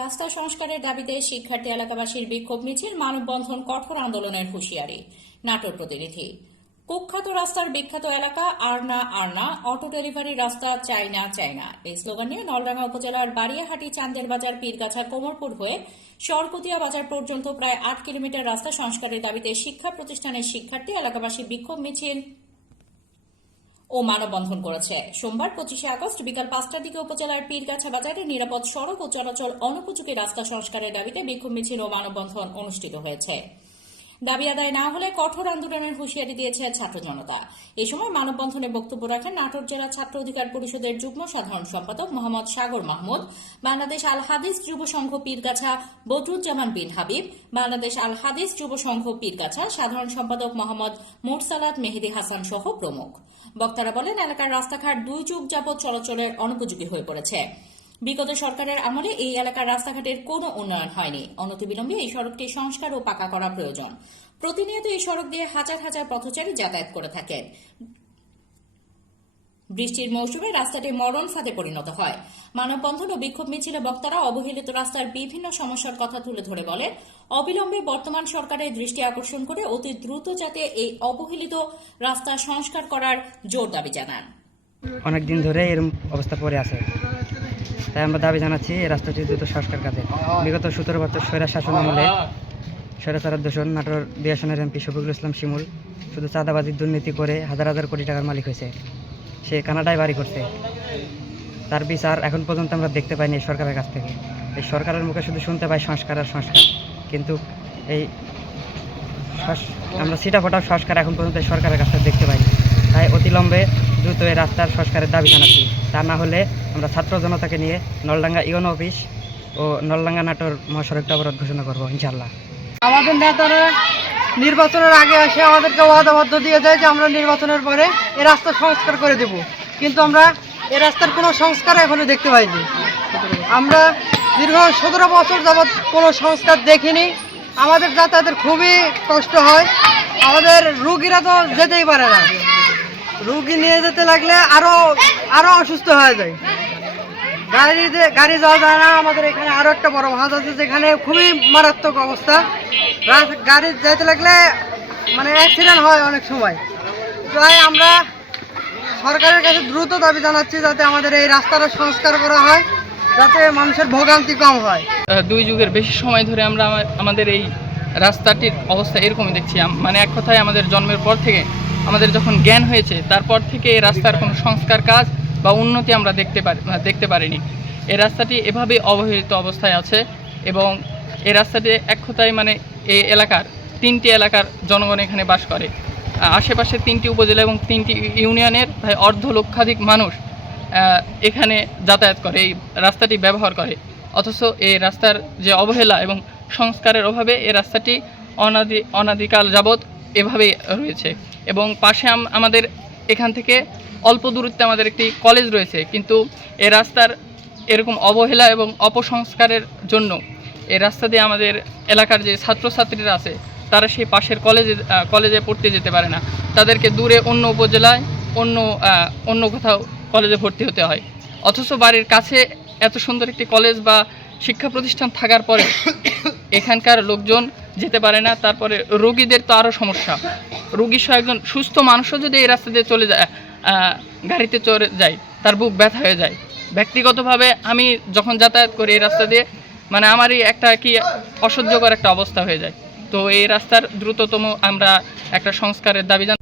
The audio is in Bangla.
রাস্তা সংস্কারের দাবিতে শিক্ষার্থী এলাকাবাসীর বিক্ষোভ মিছিল, মানববন্ধন, কঠোর আন্দোলনের হুঁশিয়ারি। নাটোর প্রতিনিধি, কুখ্যাত রাস্তার বিখ্যাত এলাকা আরনা আরনা, অটো ডেলিভারি রাস্তা চাইনা চাইনা। এই স্লোগান নিয়ে নলডাঙ্গা উপজেলার বাড়িয়াহাটি চান্দের বাজার, পীরগাছা, কোমরপুর হয়ে সরকুতিয়া বাজার পর্যন্ত প্রায় আট কিলোমিটার রাস্তা সংস্কারের দাবিতে শিক্ষা প্রতিষ্ঠানের শিক্ষার্থী এলাকাবাসী বিক্ষোভ মিছিল ও মানববন্ধন করেছে। সোমবার পঁচিশে আগস্ট বিকাল পাঁচটার দিকে উপজেলার পীরগাছা বাজারে নিরাপদ সড়ক ও চলাচল অনুপযোগী রাস্তা সংস্কারের দাবিতে বিক্ষোভ মিছিল ও মানববন্ধন অনুষ্ঠিত হয়েছে। দাবি আদায় না হলে কঠোর আন্দোলনের হুঁশিয়ারি দিয়েছে ছাত্র জনতা। এ সময় মানববন্ধনে বক্তব্য রাখেন নাটোর জেলা ছাত্র অধিকার পরিষদের যুগ্ম সাধারণ সম্পাদক মোহাম্মদ সাগর মাহমুদ, বাংলাদেশ আল হাদিস যুব সংঘ পীরগাছা বদরুজ্জামান বিন হাবিব, বাংলাদেশ আল হাদিস যুব সংঘ পীরগাছা সাধারণ সম্পাদক মোহাম্মদ মুরসালাত মেহেদি হাসান সহ প্রমুখ। বক্তারা বলেন, এলাকার রাস্তাঘাট দুই যুগ যাবৎ চলাচলের অনুপযোগী হয়ে পড়েছে। বিগত সরকারের আমলে এই এলাকার রাস্তাঘাটের কোনো উন্নয়ন হয়নি। অনতিবিলম্বে এই সড়কটি সংস্কার ও পাকা করা প্রয়োজন। প্রতিনিয়ত এই সড়ক দিয়ে হাজার হাজার পথচারী যাতায়াত করে থাকেন। বৃষ্টির মৌসুমে রাস্তাটি মরণ ফাঁদে পরিণত হয়। মানববন্ধন ও বিক্ষোভ মিছিলে বক্তারা অবহেলিত রাস্তার বিভিন্ন সমস্যার কথা তুলে ধরে বলেন, অবিলম্বে বর্তমান সরকারের দৃষ্টি আকর্ষণ করে অতি দ্রুত যাতে এই অবহেলিত রাস্তা সংস্কার করার জোর দাবি জানান। অনেক দিন ধরে এরকম অবস্থা পড়ে আছে। তাই আমরা দাবি জানাচ্ছি, এই রাস্তাটি দ্রুত সংস্কার কাজে। বিগত সতেরো বছর স্বৈরা শাসন আমলে স্বৈরাচারের দূষণ নাটোর দুই আসনের এমপি শফিকুল ইসলাম শিমুল শুধু চাঁদাবাজির দুর্নীতি করে হাজার হাজার কোটি টাকার মালিক হয়েছে। সে কানাডায় বাড়ি করছে। তার বিচার এখন পর্যন্ত আমরা দেখতে পাইনি এই সরকারের কাছ থেকে। এই সরকারের মুখে শুধু শুনতে পাই সংস্কার আর সংস্কার। কিন্তু এই আমরা সিটা ফোটা সংস্কার এখন পর্যন্ত এই সরকারের কাছ থেকে দেখতে পাইনি। তাই অতিলম্বে দ্রুত এই রাস্তার সংস্কারের দাবি জানাচ্ছি। তা না হলে আমরা ছাত্র জনতাকে নিয়ে নলডাঙ্গা ইউনো অফিস ও নলডাঙ্গা নাটোর মহাসড়কটা অবরোধ ঘোষণা করব ইনশাল্লাহ আমাদের নেতারা নির্বাচনের আগে এসে আমাদেরকে ওয়াদাবদ্ধ দিয়ে যায় যে আমরা নির্বাচনের পরে এ রাস্তা সংস্কার করে দেব। কিন্তু আমরা এ রাস্তার কোনো সংস্কার এখনও দেখতে পাইনি। আমরা দীর্ঘ সতেরো বছর যাবৎ কোনো সংস্কার দেখিনি। আমাদের যাতায়াতের খুবই কষ্ট হয়। আমাদের রুগীরা তো যেতেই পারে না। রুগী নিয়ে যেতে লাগলে আরও আরও অসুস্থ হয়ে যায়। গাড়িতে গাড়ি যাওয়া যায় না। আমাদের এখানে আরও একটা বড় ভাঁজ আছে যেখানে খুবই মারাত্মক অবস্থা। গাড়ি যেতে লাগলে মানে অ্যাক্সিডেন্ট হয় অনেক সময়। তাই আমরা সরকারের কাছে দ্রুত দাবি জানাচ্ছি যাতে আমাদের এই রাস্তাটা সংস্কার করা হয়, যাতে মানুষের ভোগান্তি কম হয়। দুই যুগের বেশি সময় ধরে আমরা আমাদের এই রাস্তাটির অবস্থা এরকমই দেখছি। মানে এক কথায় আমাদের জন্মের পর থেকে আমাদের যখন জ্ঞান হয়েছে, তারপর থেকে এই রাস্তার কোনো সংস্কার কাজ বা উন্নতি আমরা দেখতে পারি দেখতে পারিনি। এই রাস্তাটি এভাবে অবহেলিত অবস্থায় আছে এবং এই রাস্তাটি এক কথায় মানে এই এলাকার, তিনটি এলাকার জনগণ এখানে বাস করে। আশেপাশে তিনটি উপজেলা এবং তিনটি ইউনিয়নের প্রায় অর্ধ লক্ষাধিক মানুষ এখানে যাতায়াত করে, এই রাস্তাটি ব্যবহার করে। অথচ এই রাস্তার যে অবহেলা এবং সংস্কারের অভাবে এই রাস্তাটি অনাদি, অনাদিকাল যাবৎ এভাবেই রয়েছে। এবং পাশে আম- আমাদের এখান থেকে অল্প দূরত্বে আমাদের একটি কলেজ রয়েছে। কিন্তু এ রাস্তার এরকম অবহেলা এবং অপসংস্কারের জন্য এ রাস্তা দিয়ে আমাদের এলাকার যে ছাত্রছাত্রীরা আছে, তারা সেই পাশের কলেজে কলেজে পড়তে যেতে পারে না। তাদেরকে দূরে অন্য উপজেলায়, অন্য অন্য কোথাও কলেজে ভর্তি হতে হয়। অথচ বাড়ির কাছে এত সুন্দর একটি কলেজ বা শিক্ষা প্রতিষ্ঠান থাকার পরে এখানকার লোকজন যেতে পারে না। তারপরে রোগীদের তো আরও সমস্যা। রোগী সহ একজন সুস্থ মানুষও যদি এই রাস্তা দিয়ে চলে যায় গাড়িতে চড়ে যাই, তার বুক ব্যথা হয়ে যায়। ব্যক্তিগতভাবে আমি যখন যাতায়াত করি এই রাস্তা দিয়ে মানে আমারই একটা কি অসহ্যকর একটা অবস্থা হয়ে যায়। তো এই রাস্তার দ্রুততম আমরা একটা সংস্কারের দাবি জান